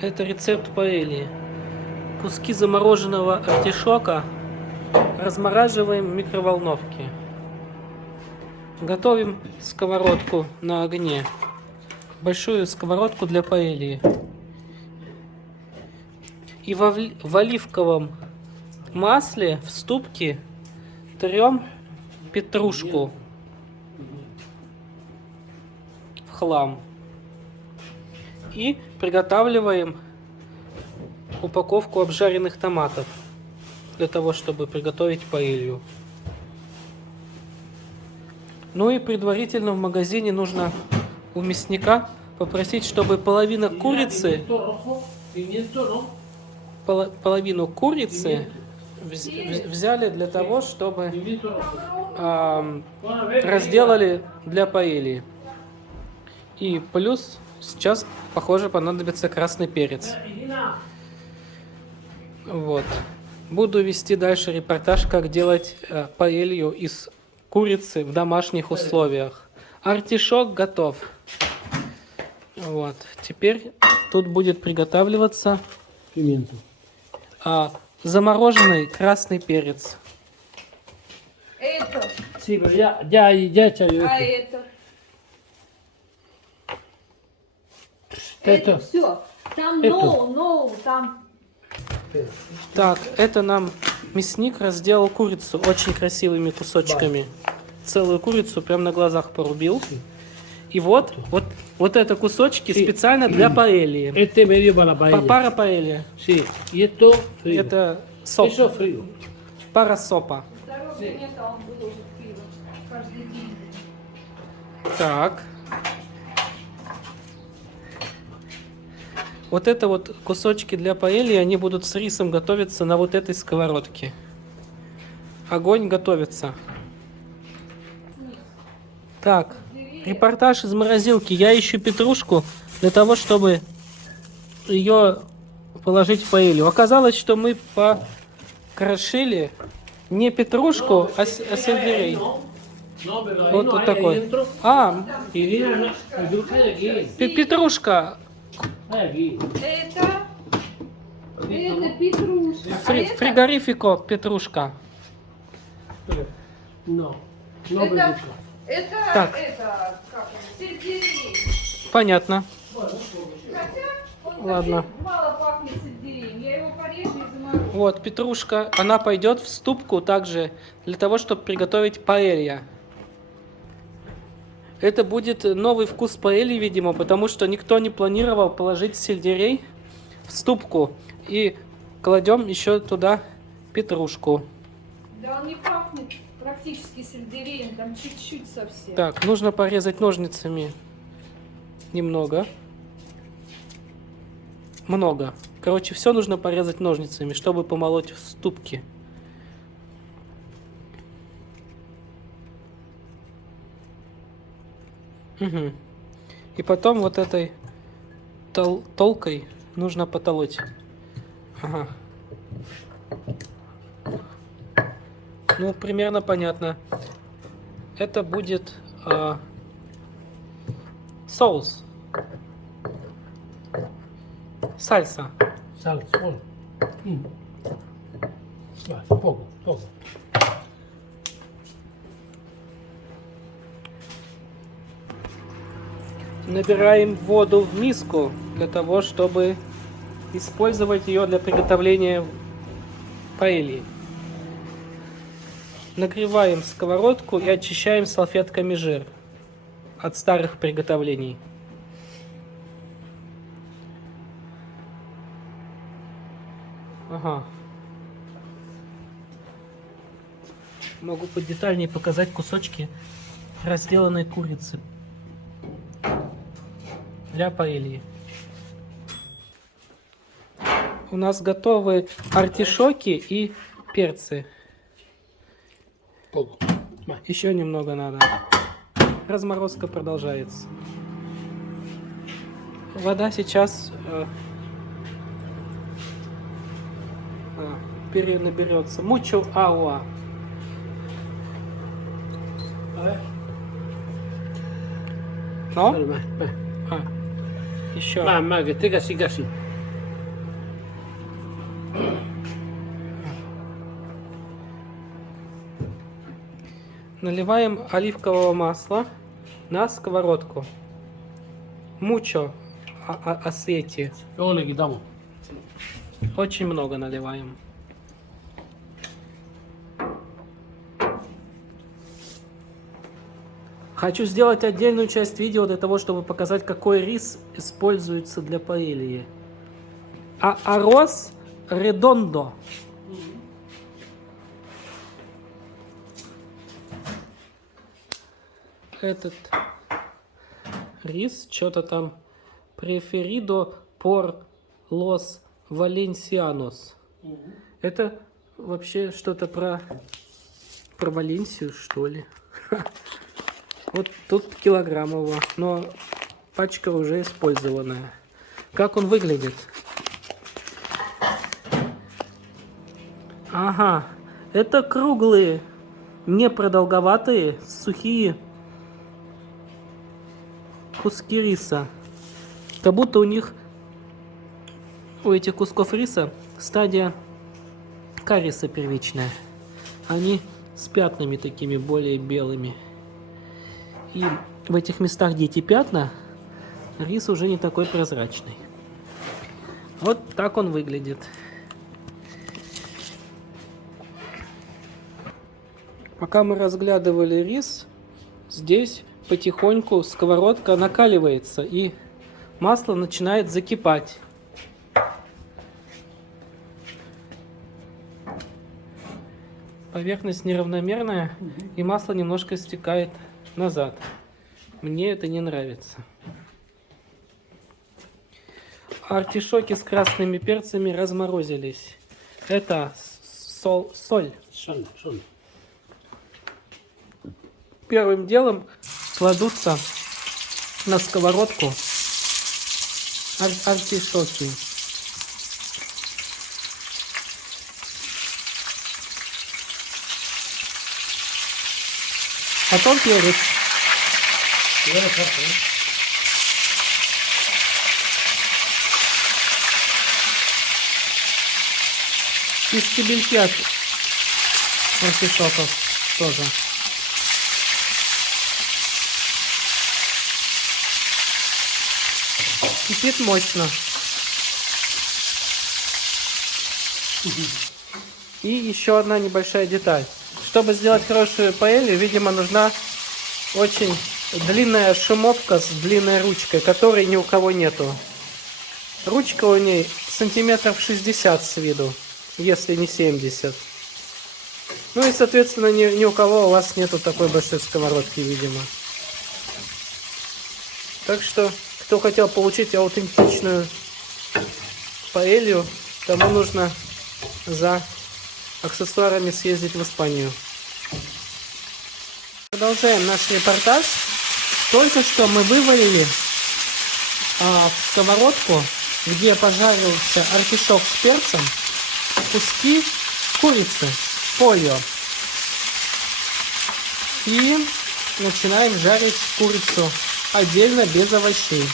Это рецепт паэльи. Куски замороженного артишока размораживаем в микроволновке. Готовим сковородку на огне. Большую сковородку для паэльи. И в оливковом масле в ступке трем петрушку в хлам. И приготавливаем упаковку обжаренных томатов для того, чтобы приготовить паэлью. Ну и предварительно в магазине нужно у мясника попросить, чтобы половину курицы взяли для того, чтобы разделали для паэльи. И плюс сейчас, похоже, понадобится красный перец. Вот. Буду вести дальше репортаж, как делать паэлью из курицы в домашних условиях. Артишок готов. Вот. Теперь тут будет приготавливаться замороженный красный перец. Это. Sí, pero ya echado А esto. это? Это все. Там no, там. Так, это нам мясник разделал курицу очень красивыми кусочками. Целую курицу прям на глазах порубил. И вот это кусочки специально для паэльи. Este medio para la paella. Пара паэлья. Sí, y esto frío. Это соп. Eso frío. Пара сопа. Здоровья нет, а он был уже пиво. Каждый день. Так. Вот это вот кусочки для паэльи, они будут с рисом готовиться на вот этой сковородке. Огонь готовится. Так, репортаж из морозилки. Я ищу петрушку для того, чтобы ее положить в паэлью. Оказалось, что мы покрошили не петрушку, а сельдерей. No, pero ahí Вот, no вот hay, такой. ahí dentro. Y mira, petrusca hay aquí. Петрушка. Hay aquí. Это петрушка. А это? Фригорифико петрушка. No, no Это, petrusca. это, Так. это, как он, сельдерей. Понятно. Хотя он Ладно. очень мало пахнет сельдереем. Я его порежу и заморожу. Вот, петрушка, она пойдет в ступку также для того, чтобы приготовить паэлья. Это будет новый вкус паэльи, видимо, потому что никто не планировал положить сельдерей в ступку. И кладем еще туда петрушку. Да он не пахнет практически сельдереем, там чуть-чуть совсем. Так, нужно порезать ножницами немного. Много. Короче, все нужно порезать ножницами, чтобы помолоть в ступке. Угу. И потом вот этой толкой нужно потолоть. Ага. Ну, примерно понятно. Это будет соус. Сальса. Sal, bueno. Va, poco, poco. Набираем воду в миску для того, чтобы использовать ее для приготовления паэльи. Нагреваем сковородку и очищаем салфетками жир от старых приготовлений. Ага. Могу подетальнее показать кусочки разделанной курицы для паэльи. У нас готовы артишоки и перцы. Poco. Va. Еще немного надо. Разморозка продолжается. Вода сейчас перенаберется. Mucho agua. A ver. ¿No? Vale, va, va. Еще. Más, que esté casi, casi. Наливаем оливкового масла на сковородку. Мучо асети. Yo le quitamos. Очень много наливаем. Хочу сделать отдельную часть видео для того, чтобы показать, какой рис используется для паэльи. Арроз редондо. Этот рис, что-то там преферидо por los valencianos. Это вообще что-то про Валенсию, что ли? Вот тут килограммово, но пачка уже использованная. Как он выглядит? Ага, это круглые, не продолговатые, сухие куски риса. Как будто у них, у этих кусков риса, стадия кариеса первичная. Они с пятнами такими более белыми. И в этих местах, где эти пятна, рис уже не такой прозрачный. Вот так он выглядит. Пока мы разглядывали рис, здесь потихоньку сковородка накаливается и масло начинает закипать. Поверхность неравномерная и масло немножко стекает назад. Мне это не нравится. Артишоки с красными перцами разморозились. Это соль. Son. Первым делом кладутся на сковородку артишоки. Потом перец. И стебельки от артишоков тоже. Кипит мощно. И еще одна небольшая деталь. Чтобы сделать хорошую паэлью, видимо, нужна очень длинная шумовка с длинной ручкой, которой ни у кого нету. Ручка у ней сантиметров 60 с виду, если не 70. Ну и, соответственно, ни у кого у вас нету такой большой сковородки, видимо. Так что, кто хотел получить аутентичную паэлью, тому нужно за аксессуарами съездить в Испанию. Продолжаем наш репортаж. Только что мы вывалили в сковородку, где пожарился артишок с перцем, куски курицы, полью. И начинаем жарить курицу отдельно, без овощей.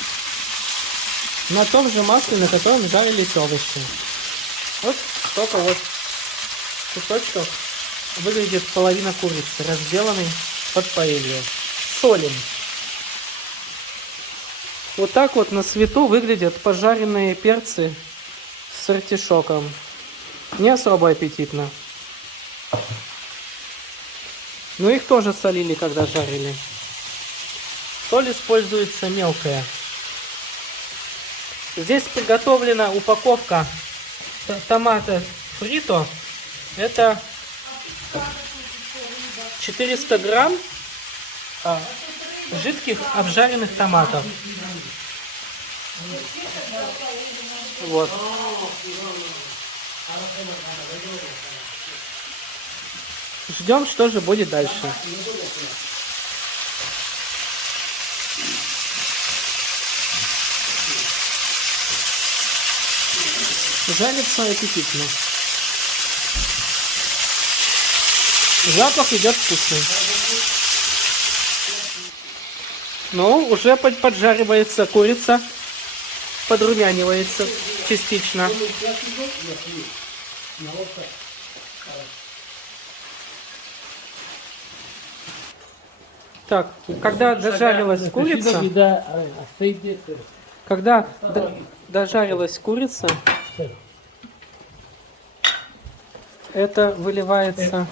На том же масле, на котором жарились овощи. Вот столько вот кусочков выглядит половина курицы, разделанной под паэлью. Солим. Вот так вот на свету выглядят пожаренные перцы с артишоком. Не особо аппетитно. Но их тоже солили, когда жарили. Соль используется мелкая. Здесь приготовлена упаковка томата фрито. Это 400 грамм жидких обжаренных томатов. Вот. Ждем, что же будет дальше. Жарится аппетитно. Запах идет вкусный. Ну, уже поджаривается курица, подрумянивается частично. Una volta. Так, когда дожарилась курица, Necesito quitar, aceite. когда дожарилась курица, это выливается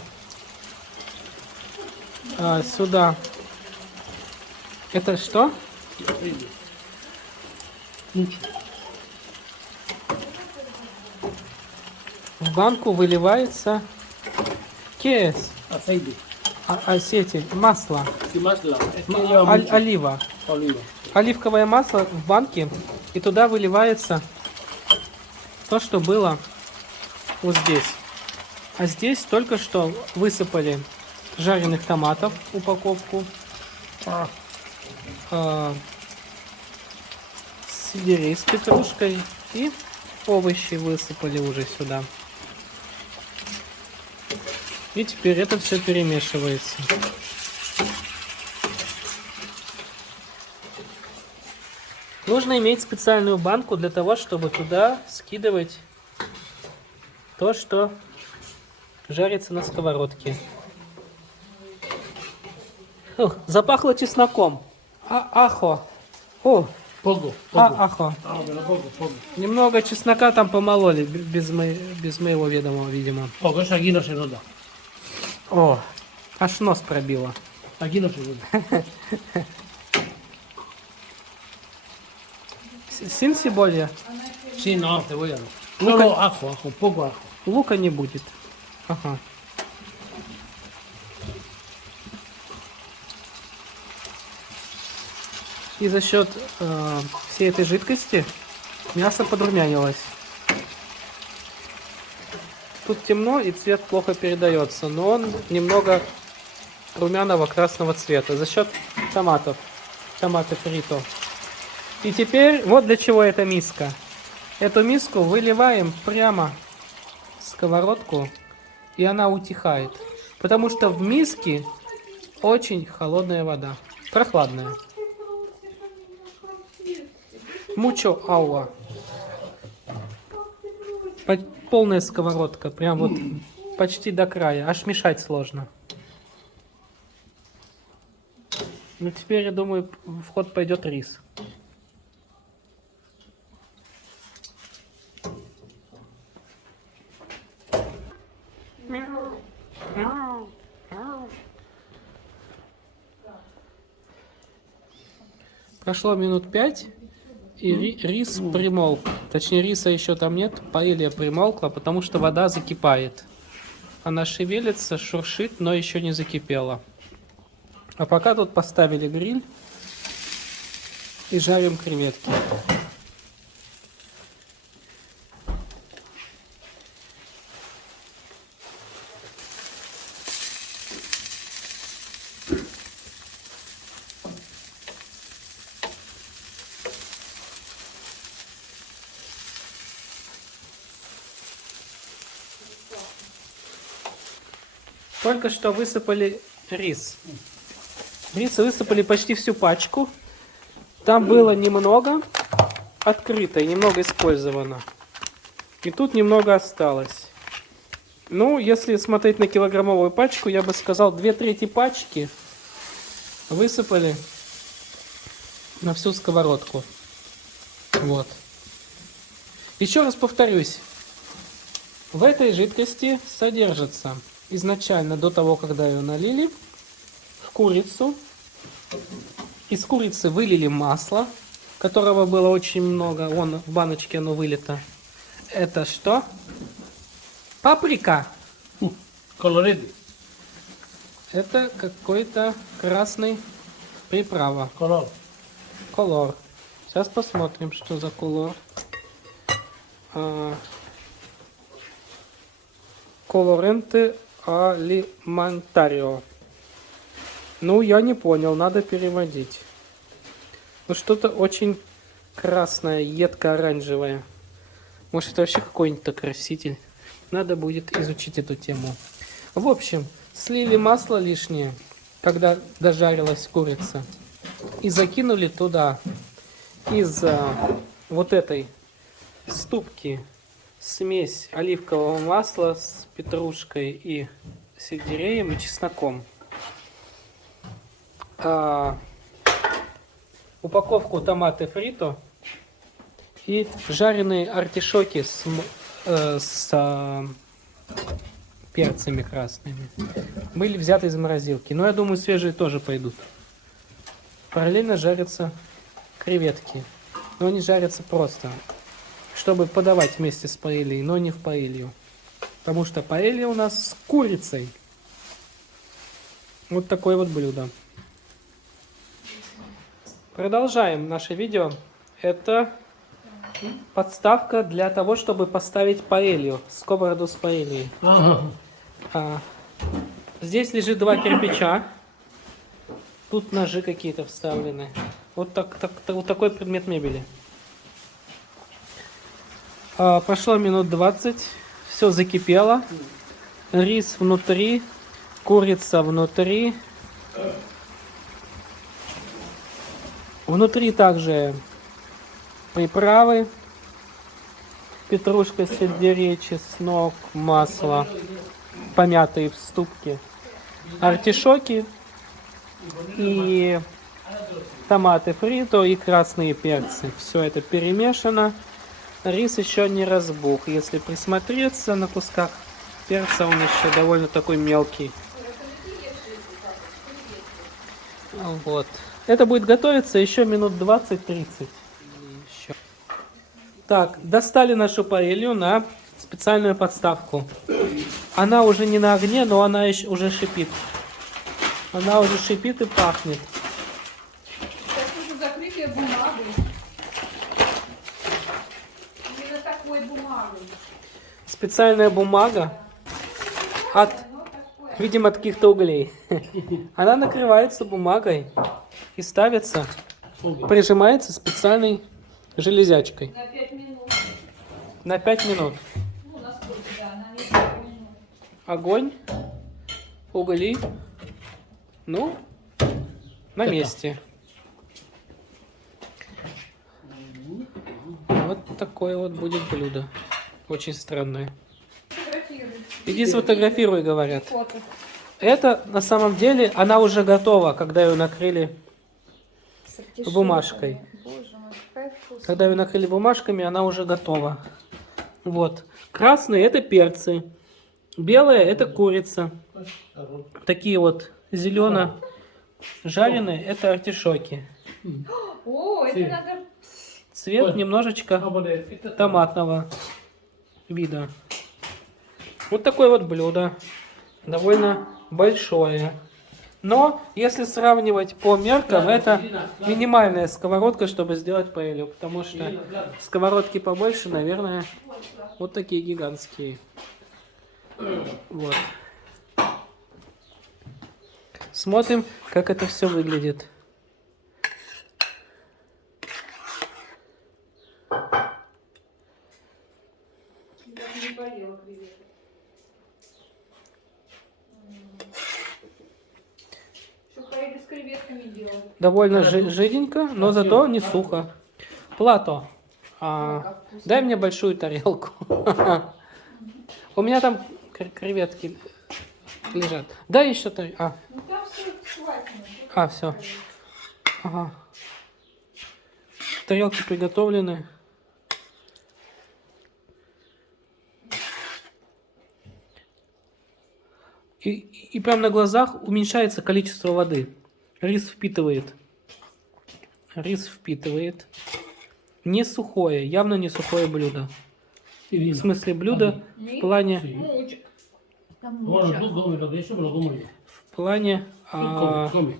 сюда. Это что? Aceite. Mucho. В банку выливается кес, Aceite. сети, масло, Sí, más la. Es que lleva mucho. олива. Oliva. Оливковое масло в банке, и туда выливается то, что было вот здесь. А здесь только что высыпали жареных томатов, упаковку, сельдерей с петрушкой и овощи высыпали уже сюда. И теперь это все перемешивается. Нужно иметь специальную банку для того, чтобы туда скидывать то, что жарится на сковородке. Ух, запахло чесноком. Ахо. О, Poco. Poco. ахо. Pero poco, poco. Немного чеснока там помололи, без моего ведома, видимо. Poco, eso aquí no se nota. О, аж нос пробило. Aquí no se nota. Син циболя? Sí, no, cebolla no. Solo ajo, poco ajo. Лука не будет. Ага. И за счет всей этой жидкости мясо подрумянилось. Тут темно и цвет плохо передается, но он немного румяного красного цвета за счет томатов. Томаты фрито. И теперь вот для чего эта миска. Эту миску выливаем прямо в сковородку, и она утихает. Потому что в миске очень холодная вода. Прохладная. Мучо ауа. Полная сковородка. Прям вот почти до края. Аж мешать сложно. Ну теперь, я думаю, в ход пойдет рис. Прошло минут 5, и рис примолк. Точнее, риса еще там нет, паэлья примолкла, потому что вода закипает. Она шевелится, шуршит, но еще не закипела. А пока тут поставили гриль и жарим креветки. Только что высыпали рис. Рис высыпали почти всю пачку. Там было немного открыто и немного использовано. И тут немного осталось. Ну, если смотреть на килограммовую пачку, я бы сказал, 2/3 пачки высыпали на всю сковородку. Вот. Еще раз повторюсь. В этой жидкости содержится изначально, до того, когда ее налили, курицу. Из курицы вылили масло, которого было очень много. Вон в баночке оно вылито. Это что? Паприка. Colorete. Это какой-то красный приправа. Color. Колор. Сейчас посмотрим, что за колор. Колоренте алиментарио. Ну, я не понял, надо переводить. Ну, что-то очень красное, едко-оранжевое. Может, это вообще какой-нибудь краситель. Надо будет изучить эту тему. В общем, слили масло лишнее, когда дожарилась курица. И закинули туда из вот этой ступки смесь оливкового масла с петрушкой и сельдереем и чесноком. Упаковку томаты фрито и жареные артишоки с перцами красными. Были взяты из морозилки. Но я думаю, свежие тоже пойдут. Параллельно жарятся креветки. Но они жарятся просто, чтобы подавать вместе с паэльей, но не в паэлью. Потому что паэлья у нас с курицей. Вот такое вот блюдо. Продолжаем наше видео. Это подставка для того, чтобы поставить паэлью, сковороду с паэльей. Здесь лежит 2 кирпича. Тут ножи какие-то вставлены. Вот такой предмет мебели. Прошло минут 20. Все закипело. Рис внутри. Курица внутри. Внутри также приправы. Петрушка, сельдерей, чеснок, масло. Помятые в ступке. Артишоки. И томаты фрито и красные перцы. Все это перемешано. Рис еще не разбух. Если присмотреться на кусках перца, он еще довольно такой мелкий. Вот. Это будет готовиться еще минут 20-30. Еще. Так, достали нашу паэлью на специальную подставку. Она уже не на огне, но она еще уже шипит. Она уже шипит и пахнет. Сейчас уже закрытие бумагой. Именно такой бумагой. Специальная бумага от, видимо, от каких-то углей. Она накрывается бумагой и ставится, прижимается специальной железячкой. На 5 минут. На 5 минут. Ну, на сколько, да, на несколько минут. Огонь, угли, ну, на месте. Вот такое вот будет блюдо. Очень странное. Фотографируй. Иди сфотографируй, говорят. Фото. Это на самом деле она уже готова, когда ее накрыли бумажкой. Боже мой, какая вкусная. Когда ее накрыли бумажками, она уже готова. Вот. Красные это перцы. Белая это курица. Такие вот зелено-жареные это артишоки. О, это надо... Цвет немножечко томатного вида. Вот такое вот блюдо. Довольно большое. Но, если сравнивать по меркам, это минимальная сковородка, чтобы сделать паэлью. Потому что сковородки побольше, наверное, вот такие гигантские. Вот. Смотрим, как это все выглядит. Я не поела креветок. Что паэлью с креветками делают? Довольно жиденько, но зато не сухо. Плато, Как вкусно. дай мне большую тарелку. У меня там креветки лежат. Дай еще тарелку. Ну там все хватит. Все. Ага. Тарелки приготовлены. И прямо на глазах уменьшается количество воды. Рис впитывает. Рис впитывает. Не сухое, явно не сухое блюдо. В смысле блюдо в плане, Мучик. Там Bueno, муча. tú cómelo, que eso me lo como yo. в плане Tú come.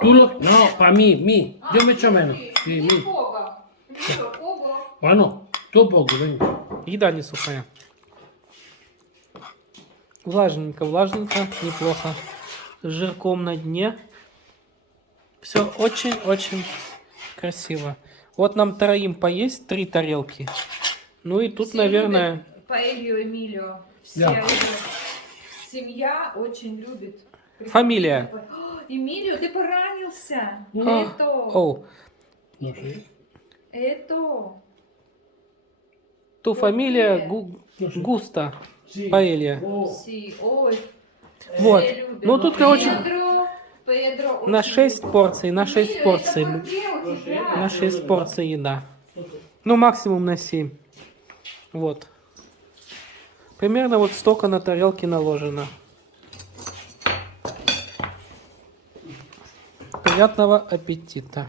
Tú lo... No, para mí. Yo me echo menos. Sí, mí. Никого. Никого. Bueno, tú poco, venga. еда не сухая. Влажненько, влажненько, неплохо. С жирком на дне. Все очень-очень красиво. Вот нам троим поесть 3 тарелки. Ну и тут, Все наверное, любят паэлью Эмилио. Все Да. любят. Семья очень любит. фамилия. О, Эмилио, ты поранился. А, Это. оу, No sé. Это. ту фамилия Густа Паэлья. Си, ой. Вот. все любят. Ну тут, короче, Педро на очень 6 любит. порций, на 6 Миля, порций. это где у тебя? На 6 порций еда. Ну, максимум на 7. Вот. Примерно вот столько на тарелке наложено. Приятного аппетита.